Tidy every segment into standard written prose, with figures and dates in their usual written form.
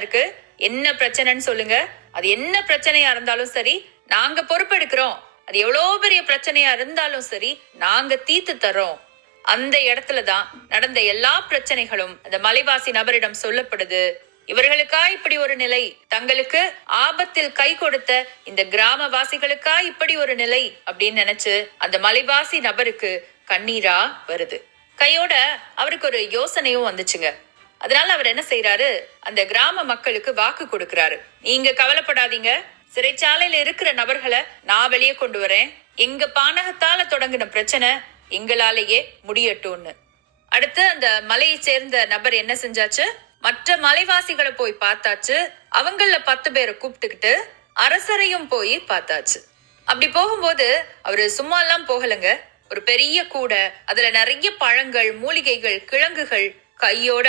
இருக்கு, என்ன பிரச்சனைன்னு சொல்லுங்க. அது என்ன பிரச்சனையா இருந்தாலும் சரி, நாங்க பொறுப்பெடுக்கிறோம். அது எவ்வளவு பெரிய பிரச்சனையா இருந்தாலும் சரி, நாங்க தீர்த்து தர்றோம். அந்த இடத்துல தான் நடந்த எல்லா பிரச்சனைகளும் அந்த மலைவாசி நபரிடம் சொல்லப்படுது. இவர்களுக்கா இப்படி ஒரு நிலை, தங்களுக்கு ஆபத்தில் கை கொடுத்த இந்த கிராமவாசிகளுக்கா இப்படி ஒரு நிலை அப்படின்னு நினைச்சு அந்த மலைவாசி நபருக்கு கண்ணீரா வருது. கையோட அவருக்கு ஒரு யோசனையும் வந்துச்சுங்க. அதனால அவர் என்ன செய்யறாரு, அந்த கிராம மக்களுக்கு வாக்கு கொடுக்கிறாரு. நீங்க கவலைப்படாதீங்க, சிறைச்சாலையில இருக்கிற நபர்களை நான் வெளியே கொண்டு வரேன். எங்க பானகத்தால தொடங்கின பிரச்சனை எங்களாலேயே முடியட்டும்னு. அடுத்து அந்த மலையை சேர்ந்த நபர் என்ன செஞ்சாச்சு, மற்ற மலைவாசிகளை போய் பார்த்தாச்சு. அவங்கள 10 பேரை கூப்பிட்டுக்கிட்டு அரசரையும் போய் பார்த்தாச்சு. அப்படி போகும்போது அவரு சும்மா எல்லாம் போகலங்க. ஒரு பெரிய கூடை, அதுல நிறைய பழங்கள், மூலிகைகள், கிழங்குகள், கையோட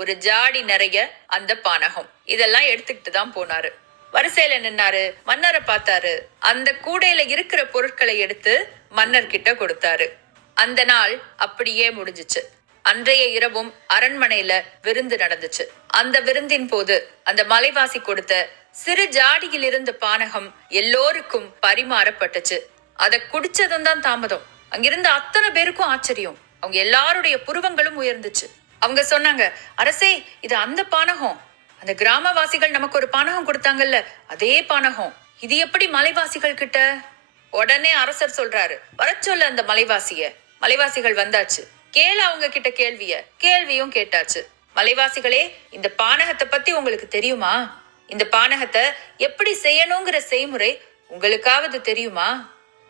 ஒரு ஜாடி நிறைய அந்த பானகம் இதெல்லாம் எடுத்துக்கிட்டு தான் போனாரு. வரிசையில நின்னாரு, மன்னரை பார்த்தாரு. அந்த கூடையில இருக்கிற பொருட்களை எடுத்து மன்னர் கிட்ட கொடுத்தாரு. அந்த நாள் அப்படியே முடிஞ்சிச்சு. அன்றைய இரவும் அரண்மனையில விருந்து நடந்துச்சு. அந்த விருந்தின் போது அந்த மலைவாசி கொடுத்த சிறு ஜாடியில் இருந்த பானகம் எல்லோருக்கும் பரிமாறப்பட்டுச்சு. அதை குடிச்சதும் தான் தாமதம். அங்கிருந்த அத்தனை பேருக்கும் ஆச்சரியம். அவங்க எல்லாருடைய புருவங்களும் உயர்ந்துச்சு. அவங்க சொன்னாங்க, அரசே, இது அந்த பானகம். அந்த கிராமவாசிகள் நமக்கு ஒரு பானகம் கொடுத்தாங்கல்ல, அதே பானகம். இது எப்படி மலைவாசிகள் கிட்ட? உடனே அரசர் சொல்றாரு, வர சொல்ல அந்த மலைவாசிய. மலைவாசிகள் வந்தாச்சு. கேள அவங்க கிட்ட கேள்விய. கேள்வியும் கேட்டாச்சு. மலைவாசிகளே, இந்த பானகத்தை பத்தி உங்களுக்கு தெரியுமா? இந்த பானகத்தை எப்படி செய்யணுங்கிற செய்முறை உங்களுக்காவது தெரியுமா?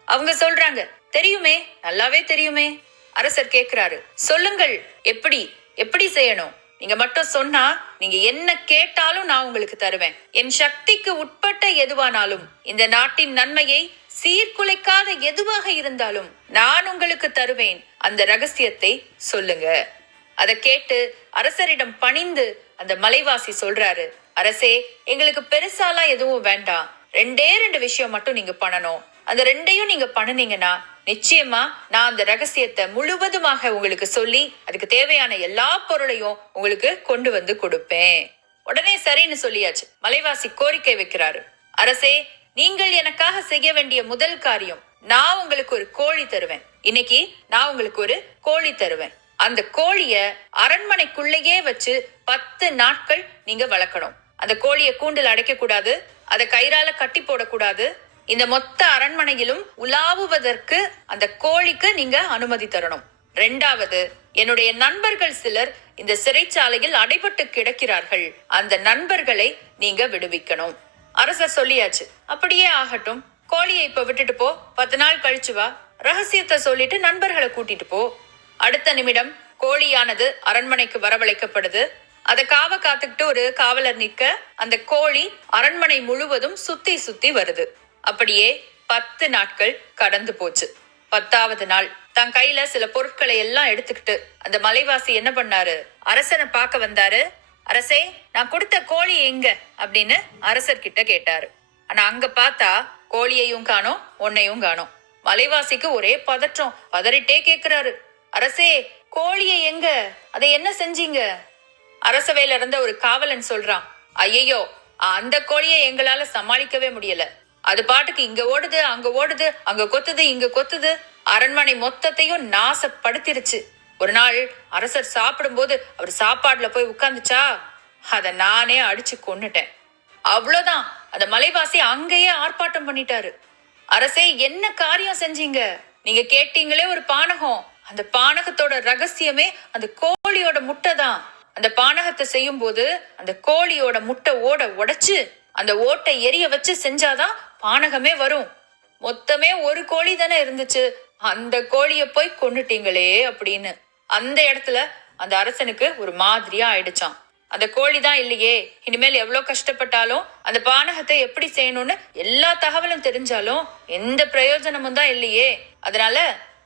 அவங்க சொல்றாங்க, தெரியுமே, நல்லாவே தெரியுமே. அரசர் கேக்குறாரு, சொல்லுங்கள், எப்படி எப்படி செய்யணும்? நீங்க மட்டும் சொன்னா, நீங்க என்ன கேட்டாலும் நான் உங்களுக்கு தருவேன். என் சக்திக்கு உட்பட்ட எதுவானாலும், இந்த நாட்டின் நன்மையை சீர்குலைக்காத எதுவாக இருந்தாலும் நான் உங்களுக்கு தருவேன். அந்த ரகசியத்தை சொல்லுங்க. அதை கேட்டு அரசரிடம் பணிந்து அந்த மலைவாசி சொல்றாரு, அரசே, எங்களுக்கு பெருசாலாம் எதுவும் வேண்டாம். 2 விஷயம் மட்டும் நீங்க பண்ணணும். அந்த 2ஐயும் நீங்க பண்ணுனீங்கன்னா நிச்சயமா நான் அந்த ரகசியத்தை முழுவதுமாக உங்களுக்கு சொல்லி அதுக்கு தேவையான எல்லா பொருளையும் உங்களுக்கு கொண்டு வந்து கொடுப்பேன். உடனே சரின்னு சொல்லியாச்சு. மலைவாசி கோரிக்கை வைக்கிறாரு, அரசே, நீங்கள் எனக்காக செய்ய வேண்டிய முதல் காரியம், நான் உங்களுக்கு ஒரு கோழி தருவேன். இன்னைக்கு நான் உங்களுக்கு ஒரு கோழி தருவேன். அந்த கோழிய அரண்மனைக்குள்ளேயே வச்சு 10 நாட்கள் நீங்க வளர்க்கணும். அந்த கோழிய கூண்டில் அடைக்க கூடாது. அதை கயிறால கட்டி போடக்கூடாது. இந்த மொத்த அரண்மனையிலும் உலாவுவதற்கு அந்த கோழிக்கு நீங்க அனுமதி தரணும். 2வது, என்னுடைய நண்பர்கள் சிலர் இந்த சிறைச்சாலையில் அடைபட்டு கிடக்கிறார்கள். அந்த நண்பர்களை நீங்க விடுவிக்கணும். அரசர் சொல்லியாச்சு. அப்படியே ஆகட்டும். கோழியை இப்ப விட்டுட்டு போ. 10 நாள் கழிச்சு வா. ரகசியத்தை சொல்லிட்டு நண்பர்களை கூட்டிட்டு போ. அடுத்த நிமிடம் கோழியானது அரண்மனைக்கு வரவழைக்கப்படுது. அதை காத்துக்கிட்டு ஒரு காவலர் நிற்க அந்த கோழி அரண்மனை முழுவதும் சுத்தி சுத்தி வருது. அப்படியே 10 நாட்கள் கடந்து போச்சு. 10வது நாள் தன் கையில சில பொருட்களை எல்லாம் எடுத்துக்கிட்டு அந்த மலைவாசி என்ன பண்ணாரு, அரசனை பார்க்க வந்தாரு. அரசே, நான் கொடுத்த கோழி எங்க அப்படின்னு அரசர் கிட்ட கேட்டாரு. ஆனா அங்க பார்த்தா கோழியையும் காணோம், ஒன்னையும் காணோம். மலைவாசிக்கு ஒரே பதற்றம். பதறிட்டே கேக்குறாரு, அரசே, கோழியை எங்க? அதை என்ன செஞ்சீங்க? அரசவையில இருந்த ஒரு காவலன் சொல்றான், ஐயோ, அந்த கோழியை எங்களால சமாளிக்கவே முடியல. அது பாட்டுக்கு இங்க ஓடுது, அங்க ஓடுது, அங்க கொத்துது, இங்க கொத்துது. அரண்மனை மொத்தத்தையும் நாசப்படுத்திருச்சு. ஒரு நாள் அரசர் சாப்பிடும் போது அவர் சாப்பாடுல போய் உட்கார்ந்துச்சா, அத நானே அடிச்சு கொன்னுட்டேன். அவ்வளவுதான். அந்த மலைவாசி அங்கேயே ஆர்ப்பாட்டம் பண்ணிட்டாரு. அரசே, என்ன காரியம் செஞ்சீங்க? நீங்க கேட்டீங்களே ஒரு பானகம். அந்த பானகத்தோட ரகசியமே அந்த கோழியோட முட்டை தான். அந்த பானகத்தை செய்யும் போது அந்த கோழியோட முட்டை உடைச்சு அந்த ஓட்டை எரிய வச்சு செஞ்சாதான் பானகமே வரும். மொத்தமே ஒரு கோழி தானே இருந்துச்சு. அந்த கோழிய போய் கொன்னுட்டீங்களே அப்படின்னு. அந்த இடத்துல அந்த அரசனுக்கு ஒரு மாதிரியா ஆயிடுச்சான். அந்த கோழி தான் இல்லையே, இனிமேல் எவ்வளவு கஷ்டப்பட்டாலும் அந்த பானகத்தை எப்படி செய்யணும்னு எல்லா தகவலும் தெரிஞ்சாலும் எந்த பிரயோஜனமும் தான் இல்லையே. அதனால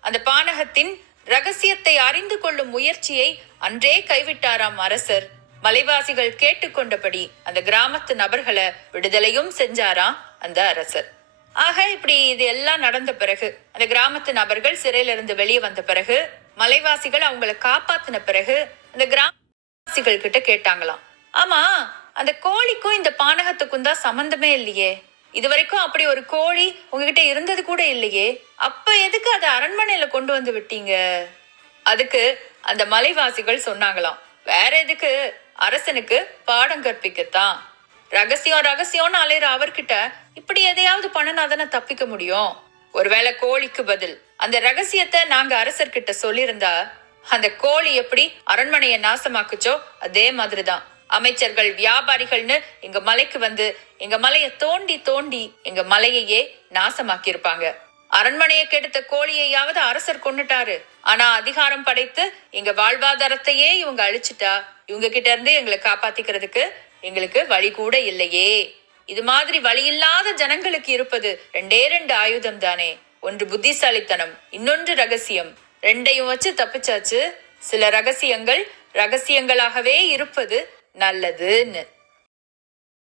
அந்த பானகத்தின் ரகசியத்தை அறிந்து கொள்ளும் முயற்சியை அன்றே கைவிட்டாராம் அரசர். மலைவாசிகள் கேட்டுக்கொண்டபடி அந்த கிராமத்து நபர்களை விடுதலையும் செஞ்சாராம் அந்த அரசர். ஆக இப்படி இது எல்லாம் நடந்த பிறகு, அந்த கிராமத்து நபர்கள் சிறையில இருந்து வெளியே வந்த பிறகு, மலைவாசிகள் அவங்களை காப்பாத்தின பிறகு அந்த கிராமவாசிகள் கிட்ட கேட்டாங்களாம், ஆமா, அந்த கோழிக்கும் இந்த பானகத்துக்கும் தான் சம்பந்தமே இல்லையே. இது வரைக்கும் அப்படி ஒரு கோழி உங்ககிட்ட இருந்தது கூட இல்லையே. அப்ப எதுக்கு அதை அரண்மனையில கொண்டு வந்து விட்டீங்க? அதுக்கு அந்த மலைவாசிகள் சொன்னாங்களாம், வேற எதுக்கு, அரசனுக்கு பாடம் கற்பிக்கத்தான். ரகசியம் ரகசியம்னு அலையிற அவர்கிட்ட இப்படி எதையாவது பண்ணனா தானே தப்பிக்க முடியும். ஒருவேளை கோழிக்கு பதில் அந்த ரகசியத்தை நாங்க அரசர்கிட்ட சொல்லியிருந்தா அந்த கோழி எப்படி அரண்மனையை நாசமாக்குச்சோ அதே மாதிரிதான் அமைச்சர்கள் வியாபாரிகள்னு எங்க மலைக்கு வந்து எங்க மலையை தோண்டி தோண்டி எங்க மலையையே நாசமாக்கி இருப்பாங்க. அரண்மனையை கெடுத்த கோழியையாவது அரசர் கொன்னுட்டாரு. ஆனா அதிகாரம் படைத்து எங்க வாழ்வாதாரத்தையே இவங்க அழிச்சிட்டா இவங்க கிட்ட இருந்து எங்களை காப்பாத்திக்கிறதுக்கு எங்களுக்கு வழி கூட இல்லையே. இது மாதிரி வழி இல்லாத ஜனங்களுக்கு இருப்பது ரெண்டே ரெண்டு ஆயுதம் தானே. ஒன்று புத்திசாலித்தனம், இன்னொன்று ரகசியம். ரெண்டையும் வச்சு தப்பிச்சாச்சு. சில ரகசியங்கள் ரகசியங்களாகவே இருப்பது நல்லதுன்னு.